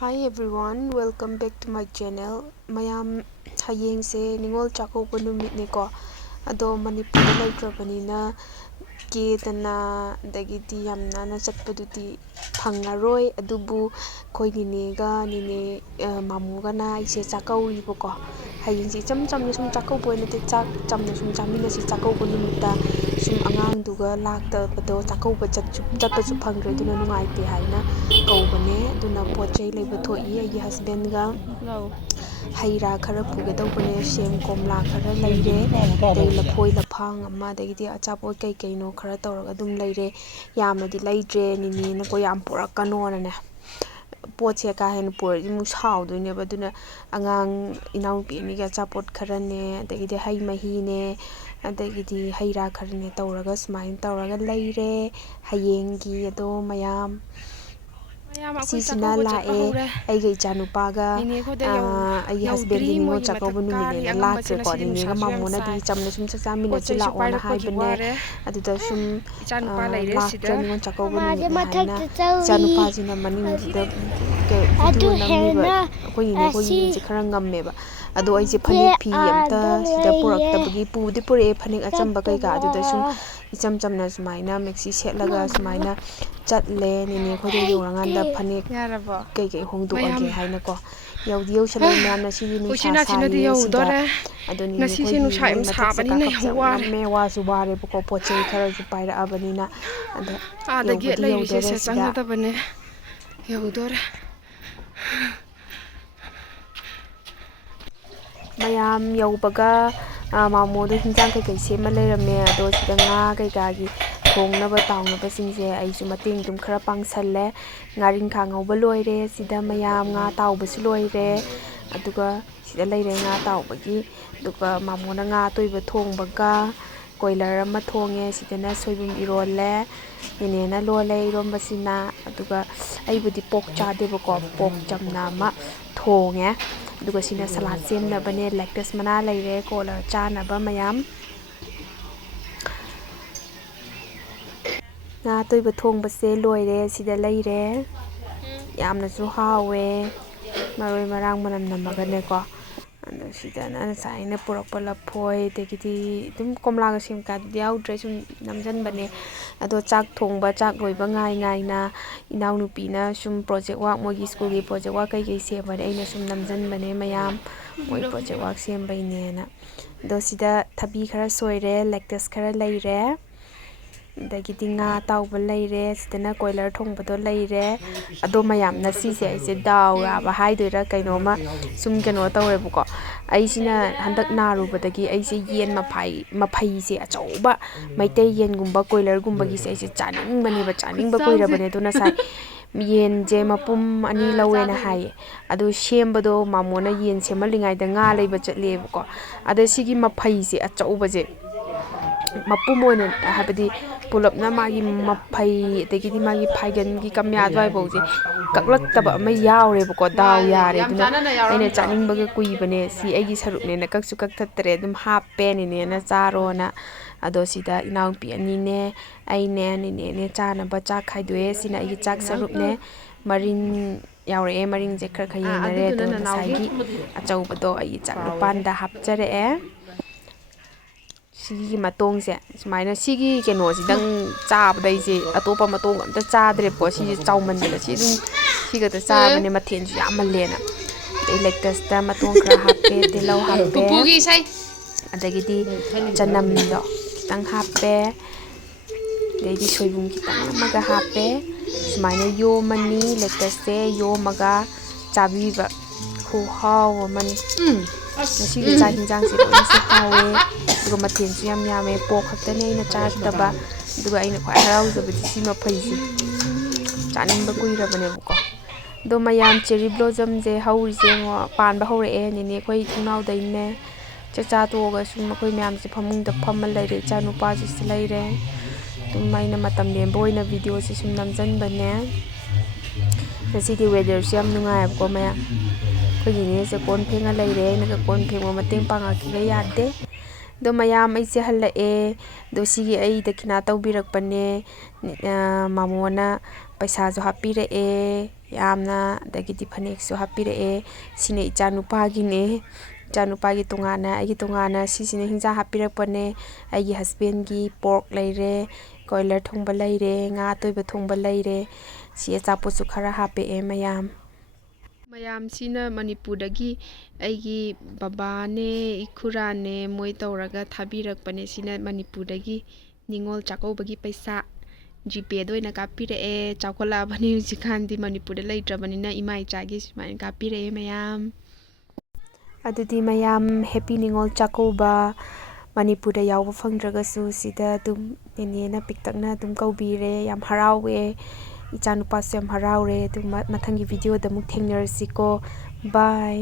Hi everyone, welcome back to my channel. Mayam hayengse Ningol Chakouba numitneko. Ado Manipur laitrabanina kedana dagiti yamna na chatpaduti phangaroi adubu koi ninega nine mamuga na ise chakauriboko. Hayengse cham sum chakouba na te chak chamna sum chamina si chakouba numita sum angang duga lakta bado chakouba chatpasu phangre duna nungaite haina kaubane duna pochai leiba thoi ai husband ga haira khara puge daubane sem komla khara leire dei laphoi laphang amma dagidi achapoi kai kaino khara tawraga dum leire yamnadi leidre nini na ko yam purakano na poche ka hen pur mu saw doine baduna angang inau pi ni ga chapot khara ne dagidi hai mahi ne adagidi haira khara ne tawraga smain tawraga leire hayengi ado mayam sisina lae ai gai chanu paga ai husband ni Ningol Chakouba numine na latre ko ni ga mamona di chamna sum chamina chila ona haibane aduda sum latre Ningol Chakouba numine chanu pa sina maning da video namniba ko ni ji khara ngammeba ado ai ji phane phi amta sida puraktabagi pudi pure phane achamba kai ga aduda sum icham chamna sumaina maxi setlaga sumaina chatle nini khode yoranganda phane kai kai hongdu age haina ko yaudi yausalai namna sidi nu sa sida adoni nasi sinu sa im sa bani na yawa me wa su bare ko poche khara ju paira abani na ada ge lai se changna ta bane yaudora mayam yaubaga mamodo hinjang kai kai sema leirame ado sida nga kai gagi thongnaba tawnaba singse aisu mating dum khara pangsalle ngaring kha ngauba loire sida mayam nga tawbasu loire aduga sida leire nga tawbagi aduga mamona nga toiba thongbaga koilar ama thonge sidana soibum irolle ninena lole irombasina aduga aibudi pok chadeba ko pok chamna ma thonge aduga sina salad semna bane lettuce mana leire kola chana ba mayam nga toiba thongbase loire sida leire yamna su hawe maroi marang manam namagane ko ando sida na saina purakpa laphoi degidi dum komla ga sim ka yaudre sum namjan bane ado chak thongba chak loiba ngai na inau nupi na sum project work mogi school gi project work kai kai se bane aina sum namjan bane mayam moi project work sem baine na do sida thabi khara soire lettuce khara leire dagidi nga tawba leire sidana koilar thongbado leire ado mayam na sise aise daw aba haidoira kainoma sum keno tawrebuko aisina handak narubadagi aise yen maphai se achauba maitei yen gumba koilar gumba gi se aise chaning ba koirabane duna sai yen je mapum ani lawena hai ado shembado mamona yen semalingai da nga leiba chatlebuko ado sigi maphai se achauba je mapum ona habadi pulapna magi maphai degidi magi phaigan gi kamya dwai bauji kaklaktaba ma yawrebako daw yare duna aina chaningbaga kuibane si aigi sarupne na kaksu kaktatre dum happe nine na charona ado sida inaupi ani ne aine ne chana ba chak khaidwe sina aigi chak sarupne maring yaure maring je khar khayinare do saigi achaubado aigi chak panda hapchare sigi matongse sumaina sigi keno sidang chabdai je atopa matong amta chadre po si chaumanna si dum siga ta chabane mathen ju yamalena dei lettuce ta matong khra happe telau happe pupugi sai adagidi chanam do kitang happe deidi soibum kitang maga happe sumaina yo mani lettuce yo maga chabiba khu haw mani nasi cha hinjang se ko se hawe duga mathen su yam yame pok khaktane aina chadaba duga aina khwai haraujabadi sima phaisi chaning ba kuirabane buko do mayam cherry blossom je hauri je ngo panba hore e nini khoi thunau daine chacha toga sum khoi myam se phamung da phammal leire chanu pa ji se leire tum maina matam lembo ina video se sum namjan bane nasidi weather su yam nungai ko maya khoi ni se kon phenga leire na kon phengma mateng panga ki ga yade do mayam ai se halla e do sigi ai dakhina tawbirak pane mamona paisa jo hapire e ꯌꯥꯝꯅ, ꯑꯗꯒꯤꯗꯤ ꯐꯅꯦꯛꯁꯨ ꯍꯥꯞꯄꯤꯔꯛꯑꯦ꯫ ꯁꯤꯅ ꯏꯆꯥꯅꯨꯄꯥꯒꯤꯅꯦ, ꯏꯆꯥꯅꯨꯄꯥꯒꯤ ꯇꯣꯉꯥꯟꯅ, ꯑꯩꯒꯤ ꯇꯣꯉꯥꯟꯅ, ꯁꯤꯁꯤꯅ ꯍꯤꯟꯖꯥꯡ ꯍꯥꯞꯄꯤꯔꯛꯄꯅꯦ꯫ ꯑꯩꯒꯤ ꯍꯁꯕꯦꯟꯒꯤ ꯄꯣꯔꯛ ꯂꯩꯔꯦ, ꯀꯣꯏꯂꯔ ꯊꯣꯡꯕ ꯂꯩꯔꯦ, ꯉꯥ ꯑꯇꯣꯏꯕ ꯊꯣꯡꯕ ꯂꯩꯔꯦ꯫ ꯁꯤ ꯑꯆꯥꯄꯣꯠꯁꯨ ꯈꯔ ꯍꯥꯞꯄꯛꯑꯦ ꯃꯌꯥꯝ꯫ ꯃꯌꯥꯝꯁꯤꯅ ꯃꯅꯤꯄꯨꯔꯗꯒꯤ ꯑꯩꯒꯤ ꯕꯕꯥꯅꯦ, ꯏꯈꯨꯔꯥꯅꯦ ꯃꯣꯏ ꯇꯧꯔꯒ ꯊꯥꯕꯤꯔꯛꯄꯅꯦ꯫ ꯁꯤꯅ ꯃꯅꯤꯄꯨꯔꯗꯒꯤ ꯅꯤꯡꯉꯣꯜ ꯆꯥꯛꯀꯧꯕꯒꯤ ꯄꯩꯁꯥ ꯖꯤꯄꯦꯗ ꯑꯣꯏꯅ ꯀꯥꯞꯄꯤꯔꯛꯑꯦ꯫ ꯆꯥꯎꯈꯠꯂꯛꯑꯕꯅꯤ ꯍꯧꯖꯤꯛꯀꯥꯟꯗꯤ, ꯃꯅꯤꯄꯨꯔꯗ ꯂꯩꯇ꯭ꯔꯕꯅꯤꯅ ꯏꯃꯥ ꯏꯆꯥꯒꯤ ꯁꯨꯃꯥꯏꯅ ꯀꯥꯞꯄꯤꯔꯛꯑꯦ ꯃꯌꯥꯝ꯫ ꯑꯗꯨꯗꯤ ꯃꯌꯥꯝ ꯍꯦꯄꯤ ꯅꯤꯡꯉꯣꯜ ꯆꯥꯛꯀꯧꯕ꯫ ꯃꯅꯤꯄꯨꯔꯗ ꯌꯥꯎꯕ ꯐꯪꯗ꯭ꯔꯒꯁꯨ ꯁꯤꯗ ꯑꯗꯨꯝ ꯅꯦꯅꯦꯅ ꯄꯤꯛꯇꯛꯅ ꯑꯗꯨꯝ ꯀꯧꯕꯤꯔꯦ꯫ ꯌꯥꯝ ꯍꯔꯥꯎꯋꯦ, ꯏꯆꯥꯅꯨꯄꯥꯁꯨ ꯌꯥꯝ ꯍꯔꯥꯎꯔꯦ꯫ ꯑꯗꯨ ꯃꯊꯪꯒꯤ ꯚꯤꯗꯤꯑꯣꯗ ꯑꯃꯨꯛ ꯊꯦꯡꯅꯔꯁꯤꯀꯣ, ꯕꯥꯏ꯫